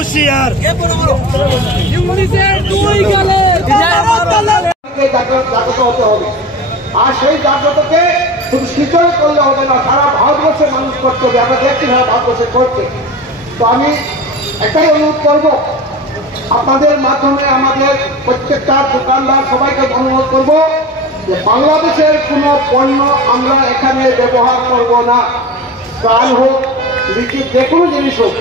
হুঁশিয়ার। জাগ্রত হতে হবে, আর সেই জাগ্রতকে শুধু শিলচরে করলে হবে না, সারা ভারতবর্ষের মানুষ করতে হবে। আমরা দেখছি সারা ভারতবর্ষে করছে। তো আমি একটাই অনুরোধ করব, আপনাদের মাধ্যমে আমাদের প্রত্যেকটা দোকানদার সবাইকে অনুরোধ করব যে বাংলাদেশের কোনো পণ্য আমরা এখানে ব্যবহার করব না, চাল হোক, লিচি, যে কোনো জিনিস হোক।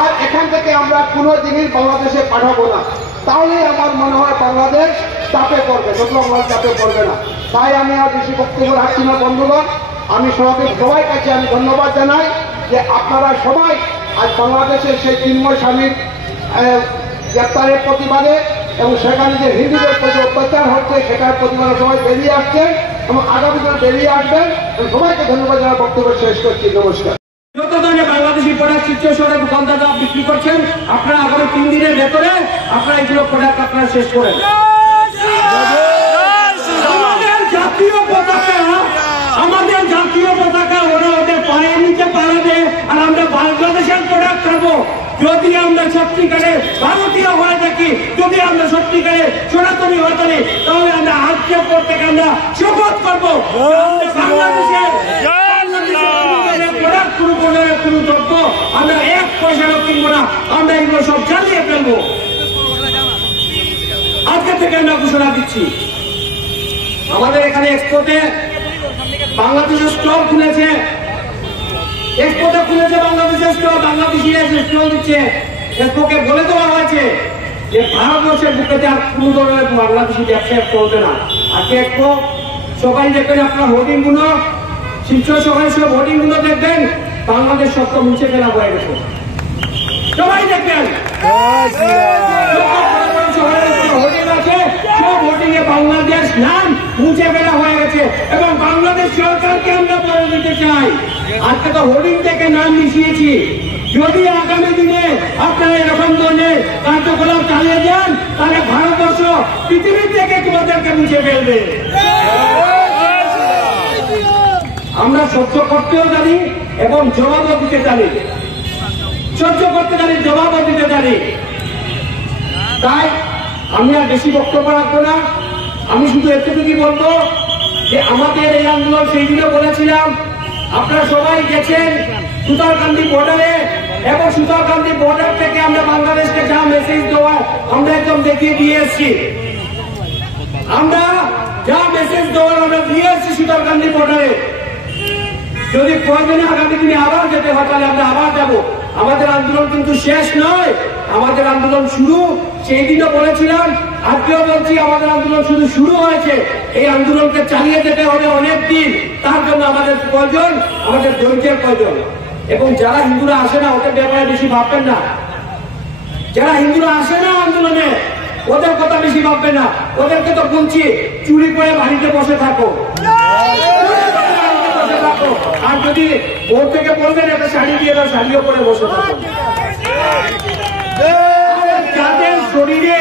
আর এখান থেকে আমরা কোনো জিনিস বাংলাদেশে পাঠাবো না, তাহলে আমার মনে হয় বাংলাদেশ চাপে পড়বে, বাংলাদেশ চাপে পড়বে না। তাই আমি আর বেশি বক্তব্য রাখছি না বন্ধুগণ। আমি সবাই কাছে আমি ধন্যবাদ জানাই যে আপনারা সবাই আজ বাংলাদেশের সেই চিন্ময় স্বামীর গ্রেপ্তারের প্রতিবাদে এবং সেখানে যে হিন্দুদের প্রতি অত্যাচার হচ্ছে সেটার প্রতিবাদে সবাই বেরিয়ে আসছেন এবং আগামী দিনে বেরিয়ে আসবেন। সবাইকে ধন্যবাদ জানার বক্তব্য শেষ করছি। নমস্কার। যত ধরনের বাংলাদেশি প্রোডাক্ট শিলচরে দোকানদাররা বিক্রি করছেন, আপনারা আগামী 3 দিনের ভেতরে আপনারা এইগুলো প্রোডাক্ট আপনারা শেষ করেন। আমাদের জাতীয় পতাকা ওরা ওদের পায়ে নিতে পারবে, আর আমরা বাংলাদেশের প্রোডাক্ট খাবো। যদি আমরা সত্যিকারে ভারতীয় হয়ে থাকি, যদি আমরা সত্যিকারে সনাতনী হয়ে থাকি, তাহলে আমরা আজকের পর থেকে আমরা শপথ করবো বাংলাদেশের প্রোডাক্ট কোনো দ্রব্য আমরা 1 পয়সারও কিনবো না, আমরা এগুলো সব জ্বালিয়ে ফেলবো। আজকে থেকে আমরা ঘোষণা দিচ্ছি। আমাদের এখানে এক্সপোতে বাংলাদেশের স্টল খুলেছে, এক্সপোতে খুলেছে বাংলাদেশের স্টল, বাংলাদেশি স্টল দিচ্ছে। এক্সপোকে বলে দেওয়া হয়েছে যে ভারতবর্ষের বুকেতে আর কোন ধরনের বাংলাদেশি ব্যবসা চলবে না। আজকে এক্সপো সবাই দেখবেন, আপনার হোর্ডিং গুলো শিলচর সবাই সব হোর্ডিং গুলো দেখবেন, বাংলাদেশ সব মুছে ফেলা হয়ে গেছে। সবাই দেখবেন বাংলাদেশ নাম মুছে ফেলা হয়ে গেছে এবং বাংলাদেশ সরকারকে আমরা বলে দিতে চাই, আজকে তো হোর্ডিং থেকে নাম মিশিয়েছি। যদি আগামী দিনে আপনারা এরকম ধরনের কার্যকলাপ চালিয়ে যান, তাহলে ভারতবর্ষ পৃথিবী থেকে তোমাদেরকে মুছে ফেলবে। আমরা সহ্য করতেও জানি এবং জবাবও দিতে জানি, সহ্য করতে জানি, জবাবও দিতে জানি। তাই আমি আর বেশি বক্তব্য রাখবো না। আমি শুধু এতটুকুই বলবো যে আমাদের এই আন্দোলন সেই দিনে বলেছিলাম, আপনারা সবাই গেছেন সুতারকান্দি বর্ডারে, এবং সুতারকান্দি বর্ডার থেকে আমরা বাংলাদেশকে যা মেসেজ দেওয়ার আমরা একদম দেখিয়ে দিয়ে এসছি। আমরা যা মেসেজ দেওয়ার আমরা দিয়ে এসছি সুতারকান্দি বর্ডারে। যদি প্রয়োজনে আগামী দিনে আবার যেতে হয় তাহলে আমরা আবার যাবো। আমাদের আন্দোলন কিন্তু শেষ নয়, আমাদের আন্দোলন শুরু। সেই দিনও বলেছিলাম, আজকেও বলছি, আমাদের আন্দোলন শুধু শুরু হয়েছে। এই আন্দোলনকে চালিয়ে যেতে হবে অনেক দিন। তার জন্য আমাদের প্রয়োজন, আমাদের ধৈর্যের প্রয়োজন। এবং যারা হিন্দুরা আসে না ওদের ব্যাপারে বেশি ভাববেন না। যারা হিন্দুরা আসে না আন্দোলনে ওদের কথা বেশি ভাববেন না। ওদেরকে তো বলছি, চুরি করে বাড়িতে বসে থাকো। আর যদি ভোর থেকে বলবেন একটা শাড়ি দিয়ে দাও, শাড়িও পরে বসে থাকো। যাদের শরীরে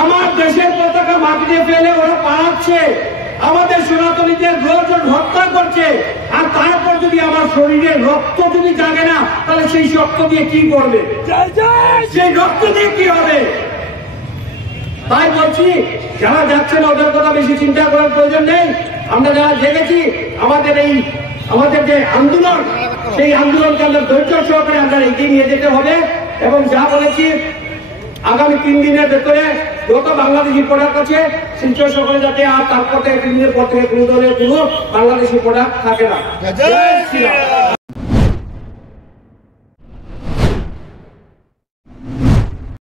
আমার দেশের পতাকা মাটিতে ফেলে ওরা পালাচ্ছে, আমাদের সনাতনীদের রোজ হত্যা করছে, আর তারপর যদি আমার শরীরে রক্ত যদি জাগে না, তাহলে সেই রক্ত দিয়ে কি করবে? সেই রক্ত দিয়ে কি হবে? তাই বলছি, যারা যাচ্ছেন ওদের কথা বেশি চিন্তা করার প্রয়োজন নেই। আমরা যারা জেগেছি, আমাদের যে আন্দোলন, সেই আন্দোলনকে আমরা ধৈর্য সহকারে আমরা এগিয়ে নিয়ে যেতে হবে। এবং যা বলেছি, আগামী 3 দিনের ভেতরে যত বাংলাদেশি প্রোডাক্ট আছে শিলচর শহরে যাতে আর তারপর থেকে 3 দিনের পর থেকে কোনো ধরনের কোনো বাংলাদেশি প্রোডাক্ট থাকে না।